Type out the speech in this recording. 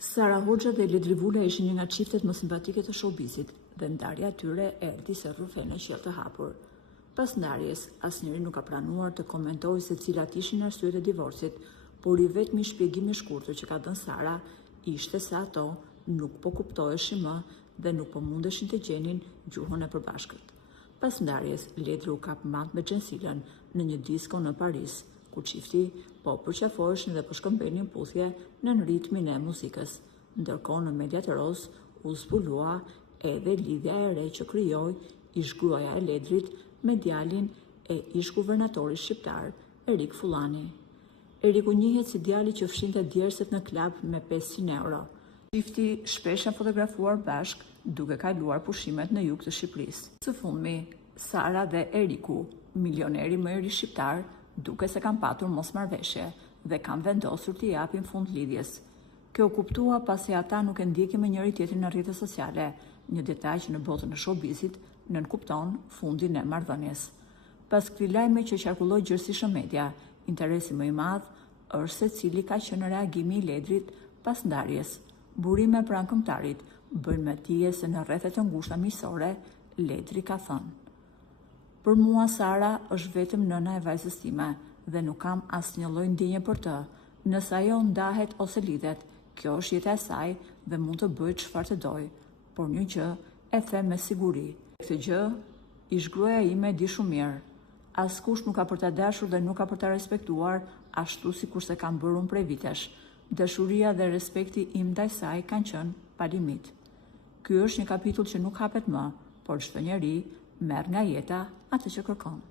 Sara Hoxha dhe Ledri Vula ishin një nga çiftet më simpatike të showbizit dhe ndarja e tyre erdhi se rrufe në qiell të hapur. Pas ndarjes, asnjëri nuk ka pranuar të komentojë se cilat ishin arsyet e divorcit, por i vetmi shpjegim i shkurtër që ka dhënë Sara ishte se ato nuk po kuptoheshin më dhe nuk po mundeshin të gjenin gjuhën e përbashkët. Pas ndarjes, Ledri u kap mand me Xhensilën në një disko në Paris, ku çifti po përqafoheshin dhe po shkëmbenin puthje në ritmin e muzikës. Ndërkohë në mediat e roz u zbulua edhe lidhja e re që krijoi ish-gruaja e Ledrit me djalin e ish-guvernatorit shqiptar Erik Fullani. Eriku njihet si djali që fshinte djerset në klab me 500 euro. Çifti shpesh janë fotografuar bashk duke kaluar pushimet në jug të Shqipërisë. Së fundmi, Sara dhe Eriku, milioneri më i ri shqiptar, duke se kanë patur mosmarrveshje dhe kanë vendosur t'i japin fund lidhjes. Kjo u kuptua pasi ata nuk e ndjekin me njëri tjetrin në rrjetet sociale, një detaj që në botën e showbizit nënkupton fundin e marrëdhënies. Pas këtij lajmi që qarkulloi gjithësisht në media, interesi më i madh është se cili ka qenë reagimi i Ledrit pas ndarjes. Burime pranë këngëtarit bëjnë me tije se në rrethet e ngushta miqësore, Ledri ka thënë: "Për mua Sara është vetëm nëna e vajzës time dhe nuk kam asnjë lloj ndjenje për të. Nëse ajo ndahet ose lidhet, kjo është jeta e saj dhe mund të bëjë çfarë të dojë, por një gjë e them me siguri. Këtë gjë ish-gruaja ime e di shumë mirë. Askush nuk ka për ta dashur dhe nuk ka për ta respektuar ashtu sikur se kam bërë unë prej vitesh. Dashuria dhe respekti im ndaj saj kanë qenë pa limit. Ky është një kapitull që nuk hapet më, por çdo njeri merr nga jeta atë që kërkon."